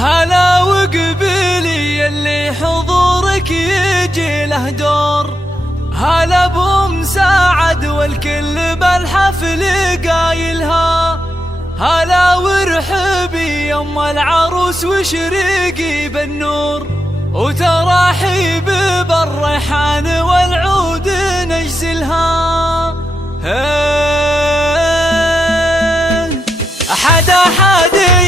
هلا وقبيلي اللي حضورك يجي له دور، هلا بمساعد والكل بالحفل قايلها، هلا وارحبي يم العروس وشريقي بالنور، وتراحيب بالريحان والعود نجزلها. أحد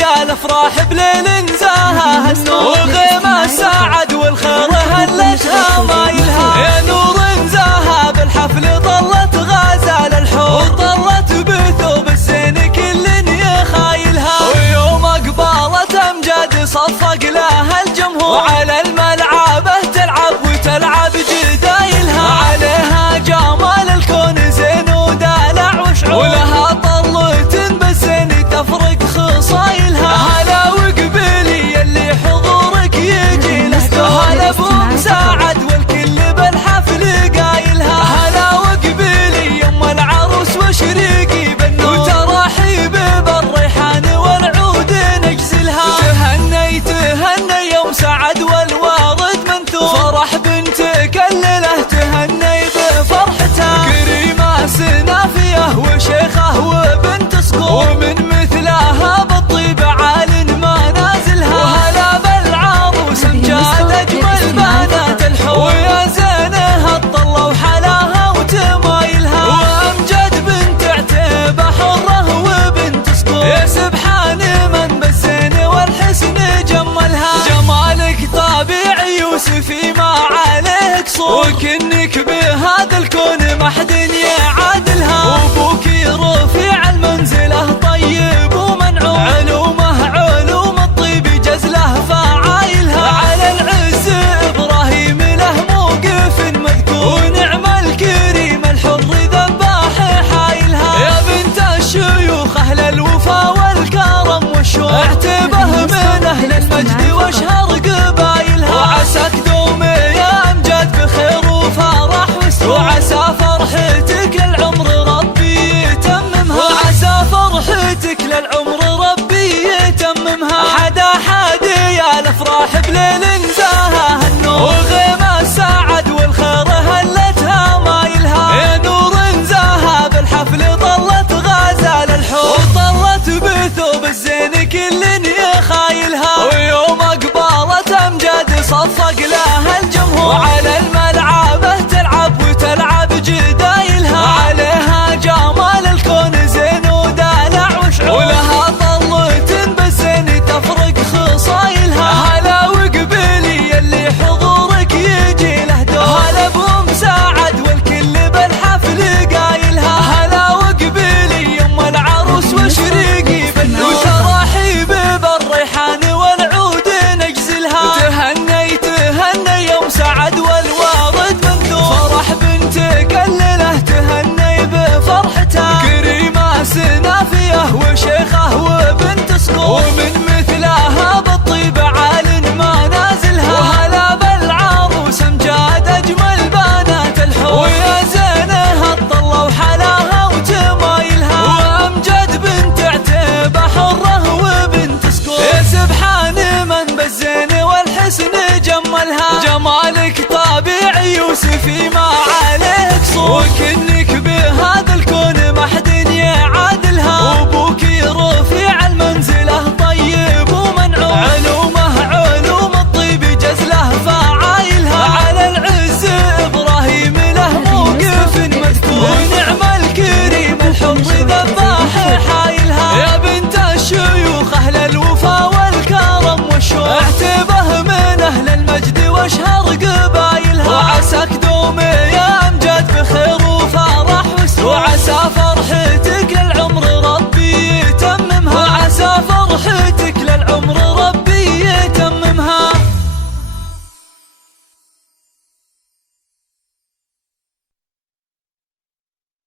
يا الافراح بليل نزاها النور، وغيمة ساعد والخير هلتها مايلها، يا نور نزاها بالحفل طلت غزال الحور، طلت بثوب الزين كل يخايلها، ويوم اقبالت امجاد صفق لها الجمهور، وعلى الملعبه تلعب وتلعب جدايلها، عليها جمال الكون زين ودلع وشعور، ولها طلة بالزين تفرق خصايلها. هلا وقبيلي اللي حضورك يجي له دور، هلا بمساعد والكل بالحفل قايلها، هلا وقبيلي يم العروس وشريقي بالنور، وتراحيب بالريحان والعود نجزلها. تهني تهني يوم سعد والوارد منثور، فرح بنتك الليله تهني بفرحتها، كريمه سنافيه وشيخه وبنت صقور، ومن مثلها بالطيب عال ما نازلها، وهلا بالعروس امجاد اجمل بنات الحور، ويا زينها الطله وحلاها وتمايلها، وامجد بنت عتيبه حره وبنت صقور، يا سبحان من بالزين والحسن جملها، جمالك طبيعي يوسفي ما عليه قصور، وكنك بهذا الكون ما حد يعادلها، وابوك رفيع المنزله طيب ومنعوم، علومه علوم الطيب جزله فعايلها، على العز ابراهيم له موقف مذكور، ونعم الكريم الحر ذباح حايلها، يا بنت الشيوخ اهل الوفا والكرم والشوق، اعتبه من اهل المجد واشهر قبايلها، وعساك دوم يا امجاد بخير وفرح وسرور، وعسى فرحتك للعمر ربي يتممها، وعسى فرحتك للعمر ربي يتممها. أحد يا الافراح بليل نزاها النور، وغيمة ساعد والخير هلتها مايلها، يا نور نزاها بالحفل طلت غزال الحور، وطلت بثوب الزين كل